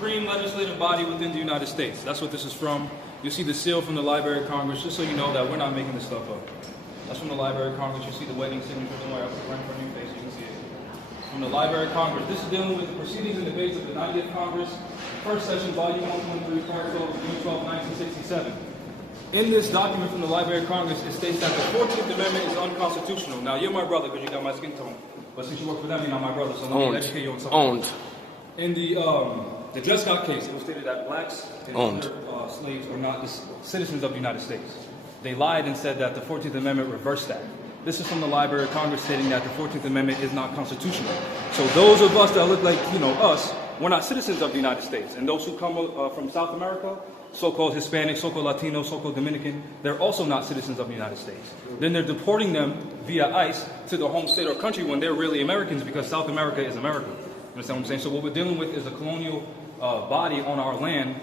supreme legislative body within the United States. That's what this is from. You'll see the seal from the Library of Congress, just so you know that we're not making this stuff up. That's from the Library of Congress. You'll see the wedding signature. Don't worry, I'll put it right in front of your face so you can see it. From the Library of Congress. This is dealing with the proceedings and debates of the 90th Congress, first session, volume 123, part 12, June 12, 1967. In this document from the Library of Congress, it states that the 14th Amendment is unconstitutional. Now, you're my brother because you got my skin tone. But since you work for them, you're not my brother, so let me educate you on something. In the Drescott case, it was stated that blacks and other slaves were not citizens of the United States. They lied and said that the 14th Amendment reversed that. This is from the Library of Congress stating that the 14th Amendment is not constitutional. So those of us that look like, us, we're not citizens of the United States. And those who come from South America, so-called Hispanic, so-called Latino, so-called Dominican, they're also not citizens of the United States. Then they're deporting them via ICE to their home state or country when they're really Americans because South America is America. You understand what I'm saying? So what we're dealing with is a colonial body on our land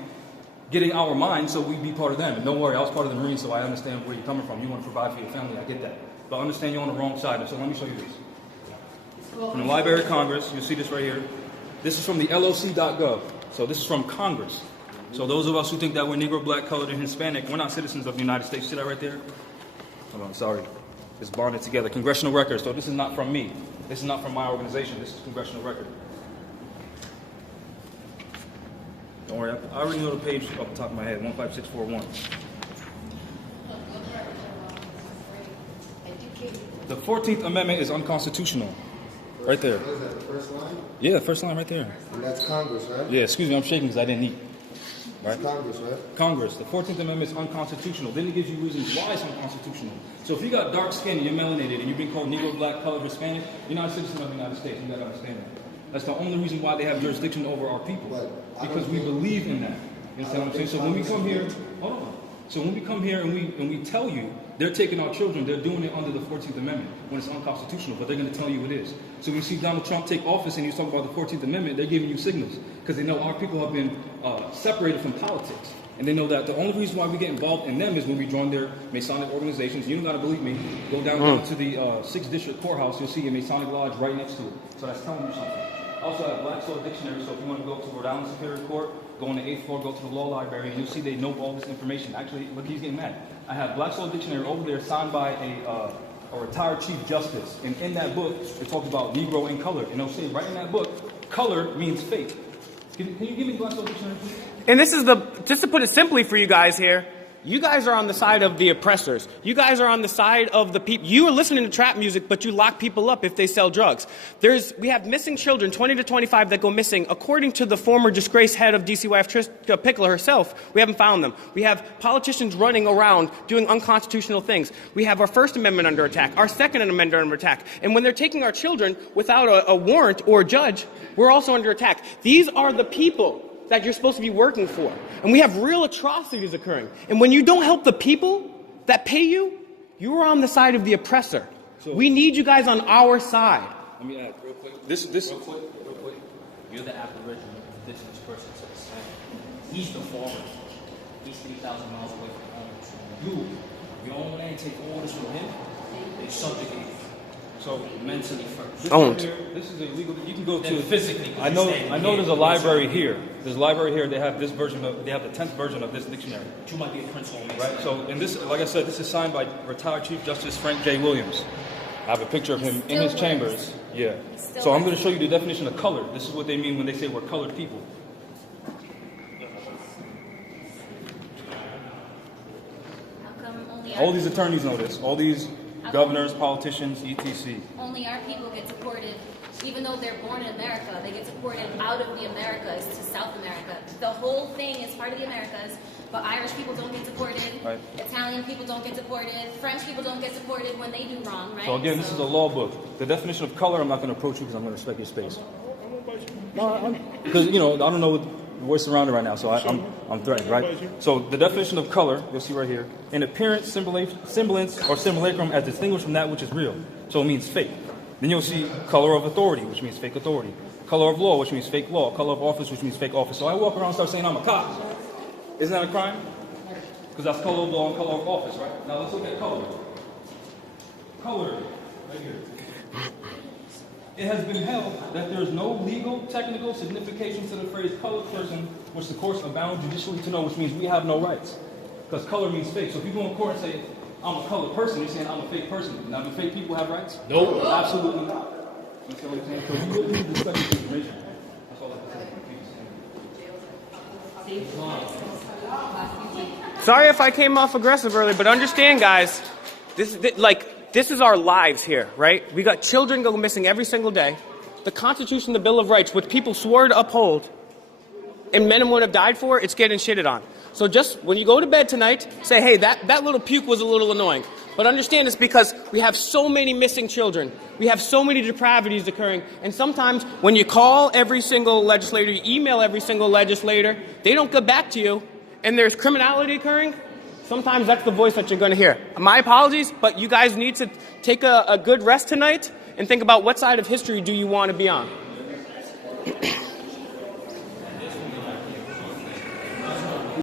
getting our mind so we be part of them. And don't worry, I was part of the Marines, so I understand where you're coming from. You want to provide for your family, I get that. But I understand you're on the wrong side, so let me show you this. From the Library of Congress, you'll see this right here. This is from the LOC.gov. So this is from Congress. So those of us who think that we're Negro, Black, Colored, and Hispanic, we're not citizens of the United States. See that right there? Hold on, sorry. It's bonded together. Congressional record. So this is not from me. This is not from my organization. This is congressional record. Don't worry, I already know the page off the top of my head, 15641. The 14th Amendment is unconstitutional. Right there. What is that, the first line? Yeah, first line right there. And that's Congress, right? Yeah, excuse me, I'm shaking because I didn't eat. Right? It's Congress, right? Congress. The 14th Amendment is unconstitutional. Then it gives you reasons why it's unconstitutional. So if you got dark skin and you're melanated and you're being called Negro, Black, Colored, Hispanic, you're not a citizen of the United States. You got to understand that. That's the only reason why they have jurisdiction over our people. Because we believe in that. You understand what I'm saying? So when we come here, hold on. So when we come here and we tell you they're taking our children, they're doing it under the 14th Amendment when it's unconstitutional, but they're going to tell you it is. So when you see Donald Trump take office and he's talking about the 14th Amendment, they're giving you signals because they know our people have been separated from politics. And they know that the only reason why we get involved in them is when we join their Masonic organizations. You don't got to believe me. Go down to the 6th District Courthouse, you'll see a Masonic Lodge right next to it. So that's telling you something. I also have Black Soul Dictionary, so if you want to go to Rhode Island Superior Court, go on the 8th floor, go to the law library, and you'll see they know all this information. Actually, look, he's getting mad. I have Black Soul Dictionary over there signed by a retired Chief Justice. And in that book, it talks about Negro and color. And it'll say right in that book, color means fake. Can you give me the Black Soul Dictionary, please? And this is just to put it simply for you guys here, you guys are on the side of the oppressors. You guys are on the side of the people. You are listening to trap music, but you lock people up if they sell drugs. We have missing children, 20 to 25, that go missing. According to the former disgraced head of DCYF, Trista Pickler herself, we haven't found them. We have politicians running around doing unconstitutional things. We have our First Amendment under attack, our Second Amendment under attack. And when they're taking our children without a warrant or a judge, we're also under attack. These are the people that you're supposed to be working for. And we have real atrocities occurring. And when you don't help the people that pay you, you are on the side of the oppressor. So, we need you guys on our side. Let me add real quick. Real quick. You're the aboriginal indigenous person to the side. He's the foreigner. He's 3,000 miles away from home. Your own land, take orders from him. They subjugate you. So mentally first. This is illegal. You can go to physically. I know there's a library here. There's a library here. They have this version of. They have the 10th version of this dictionary. You might be a principal. Right. So, and this, like I said, this is signed by retired Chief Justice Frank J. Williams. I have a picture of him in his chambers. Yeah. So I'm going to show you the definition of color. This is what they mean when they say we're colored people. All these attorneys know this. All these governors, politicians, etc. Only our people get deported, even though they're born in America, they get deported out of the Americas to South America. The whole thing is part of the Americas, but Irish people don't get deported, right. Italian people don't get deported, French people don't get deported when they do wrong, right? So again, this is a law book. The definition of color, I'm not going to approach you because I'm going to respect your space. Because, I don't know what we're surrounded right now, so I'm threatened, right? So the definition of color, you'll see right here, an appearance, semblance, or simulacrum as distinguished from that which is real. So it means fake. Then you'll see color of authority, which means fake authority. Color of law, which means fake law. Color of office, which means fake office. So I walk around and start saying I'm a cop. Isn't that a crime? Because that's color of law and color of office, right? Now let's look at color. Color, right here. it has been held that there is no legal, technical signification to the phrase colored person, which the courts are bound judicially to know, which means we have no rights. Because color means fake. So if you go in court and say, I'm a colored person, you're saying I'm a fake person. Now, do fake people have rights? Nope. Absolutely not. You see what I'm saying? So you really need to study this information. That's all I can say. Sorry if I came off aggressive earlier, but understand, guys, this is our lives here, right? We got children go missing every single day. The Constitution, the Bill of Rights, which people swore to uphold, and men and women have died for, it's getting shitted on. So just when you go to bed tonight, say, hey, that little puke was a little annoying. But understand it's because we have so many missing children. We have so many depravities occurring. And sometimes when you call every single legislator, you email every single legislator, they don't get back to you, and there's criminality occurring. Sometimes that's the voice that you're going to hear. My apologies, but you guys need to take a good rest tonight and think about what side of history do you want to be on.